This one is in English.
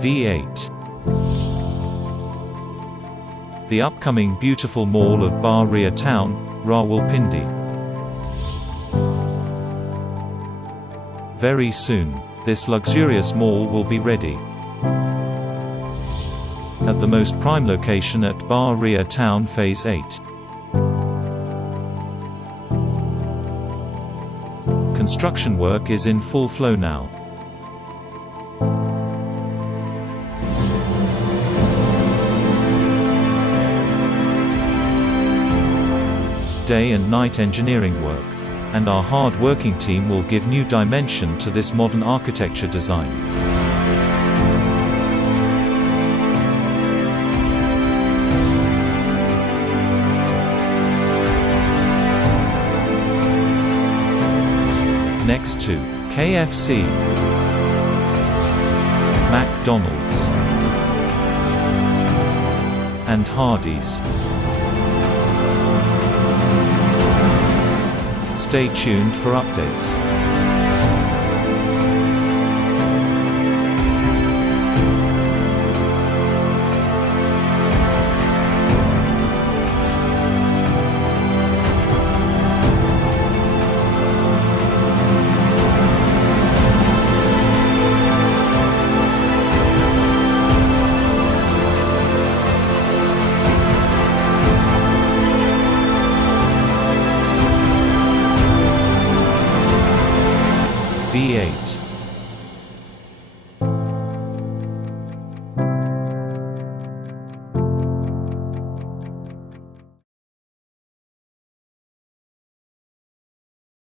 V8. The upcoming beautiful mall of Bahria Town, Rawalpindi. Very soon, this luxurious mall will be ready. At the most prime location at Bahria Town Phase 8. Construction work is in full flow now. Day and night engineering work, and our hard-working team will give new dimension to this modern architecture design. Next to KFC, McDonald's, and Hardee's. Stay tuned for updates. V8.